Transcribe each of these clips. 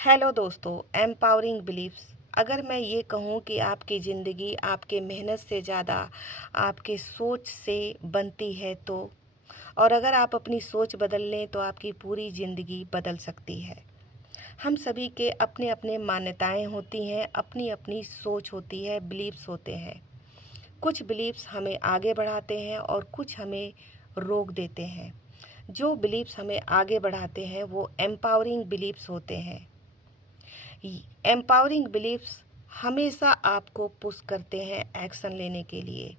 Hello दोस्तों, empowering beliefs. अगर मैं ये कहूँ कि आपकी ज़िंदगी आपके मेहनत से ज़्यादा आपके सोच से बनती है तो, और अगर आप अपनी सोच बदल लें तो आपकी पूरी ज़िंदगी बदल सकती है। हम सभी के अपने अपने मान्यताएं होती हैं, अपनी अपनी सोच होती है, बिलीव्स होते हैं। कुछ बिलीव्स हमें आगे बढ़ाते हैं और कुछ हमें रोक देते हैं। जो बिलीव्स हमें आगे बढ़ाते हैं वो एम्पावरिंग बिलीव्स होते हैं। एम्पावरिंग बिलीफ्स हमेशा आपको पुश करते हैं एक्शन लेने के लिए।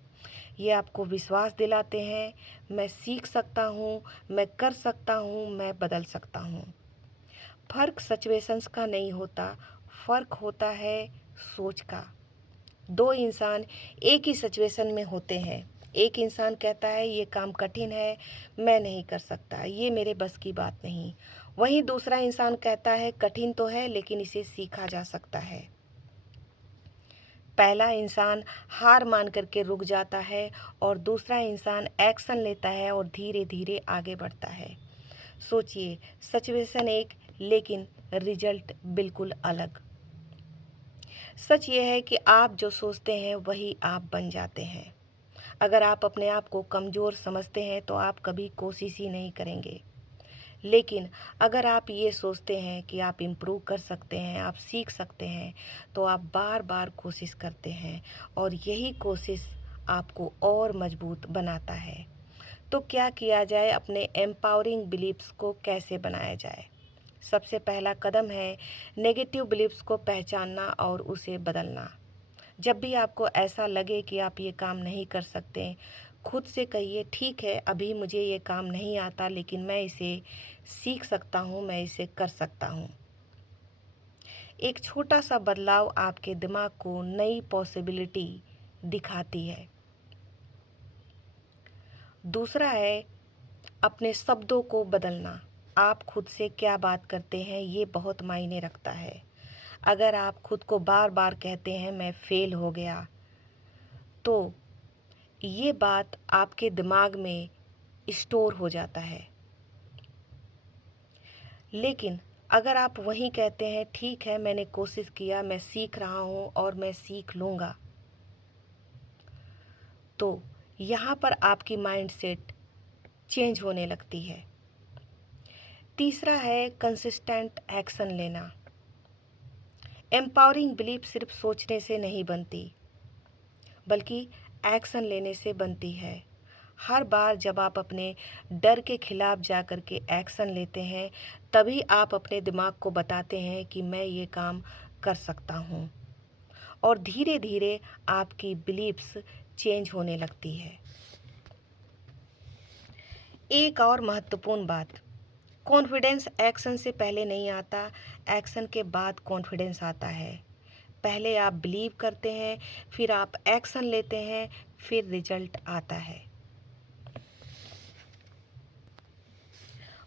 ये आपको विश्वास दिलाते हैं, मैं सीख सकता हूँ, मैं कर सकता हूँ, मैं बदल सकता हूँ। फ़र्क सिचुएशंस का नहीं होता, फ़र्क होता है सोच का। दो इंसान एक ही सिचुएशन में होते हैं। एक इंसान कहता है ये काम कठिन है, मैं नहीं कर सकता, ये मेरे बस की बात नहीं। वहीं दूसरा इंसान कहता है कठिन तो है लेकिन इसे सीखा जा सकता है। पहला इंसान हार मान करके रुक जाता है और दूसरा इंसान एक्शन लेता है और धीरे धीरे आगे बढ़ता है। सोचिए, सिचुएशन एक लेकिन रिजल्ट बिल्कुल अलग। सच ये है कि आप जो सोचते हैं वही आप बन जाते हैं। अगर आप अपने आप को कमज़ोर समझते हैं तो आप कभी कोशिश ही नहीं करेंगे। लेकिन अगर आप ये सोचते हैं कि आप इम्प्रूव कर सकते हैं, आप सीख सकते हैं, तो आप बार बार कोशिश करते हैं और यही कोशिश आपको और मजबूत बनाता है। तो क्या किया जाए, अपने एम्पावरिंग बिलीव्स को कैसे बनाया जाए? सबसे पहला कदम है नेगेटिव बिलीव्स को पहचानना और उसे बदलना। जब भी आपको ऐसा लगे कि आप ये काम नहीं कर सकते, खुद से कहिए ठीक है, अभी मुझे ये काम नहीं आता लेकिन मैं इसे सीख सकता हूँ, मैं इसे कर सकता हूँ। एक छोटा सा बदलाव आपके दिमाग को नई पॉसिबिलिटी दिखाती है। दूसरा है अपने शब्दों को बदलना। आप खुद से क्या बात करते हैं ये बहुत मायने रखता है। अगर आप खुद को बार बार कहते हैं मैं फेल हो गया, तो ये बात आपके दिमाग में स्टोर हो जाता है। लेकिन अगर आप वहीं कहते हैं ठीक है, मैंने कोशिश किया, मैं सीख रहा हूँ और मैं सीख लूँगा, तो यहाँ पर आपकी माइंडसेट चेंज होने लगती है। तीसरा है कंसिस्टेंट एक्शन लेना। एम्पावरिंग बिलीफ सिर्फ सोचने से नहीं बनती, बल्कि एक्शन लेने से बनती है। हर बार जब आप अपने डर के खिलाफ जा कर के एक्शन लेते हैं, तभी आप अपने दिमाग को बताते हैं कि मैं ये काम कर सकता हूँ, और धीरे धीरे आपकी बिलीफ्स चेंज होने लगती है। एक और महत्वपूर्ण बात, कॉन्फिडेंस एक्शन से पहले नहीं आता, एक्शन के बाद कॉन्फिडेंस आता है। पहले आप बिलीव करते हैं, फिर आप एक्शन लेते हैं, फिर रिजल्ट आता है,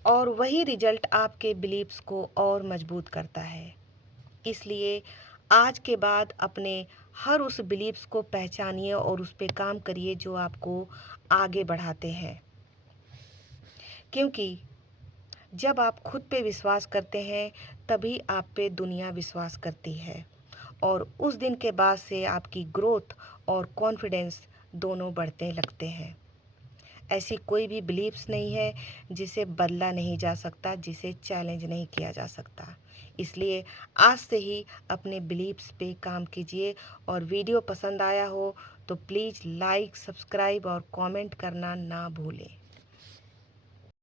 और वही रिजल्ट आपके बिलीव्स को और मजबूत करता है। इसलिए आज के बाद अपने हर उस बिलीव्स को पहचानिए और उस पे काम करिए जो आपको आगे बढ़ाते हैं। क्योंकि जब आप खुद पे विश्वास करते हैं, तभी आप पे दुनिया विश्वास करती है, और उस दिन के बाद से आपकी ग्रोथ और कॉन्फिडेंस दोनों बढ़ते लगते हैं। ऐसी कोई भी बिलीव्स नहीं है जिसे बदला नहीं जा सकता, जिसे चैलेंज नहीं किया जा सकता। इसलिए आज से ही अपने बिलीव्स पे काम कीजिए, और वीडियो पसंद आया हो तो प्लीज़ लाइक, सब्सक्राइब और कमेंट करना ना भूलें।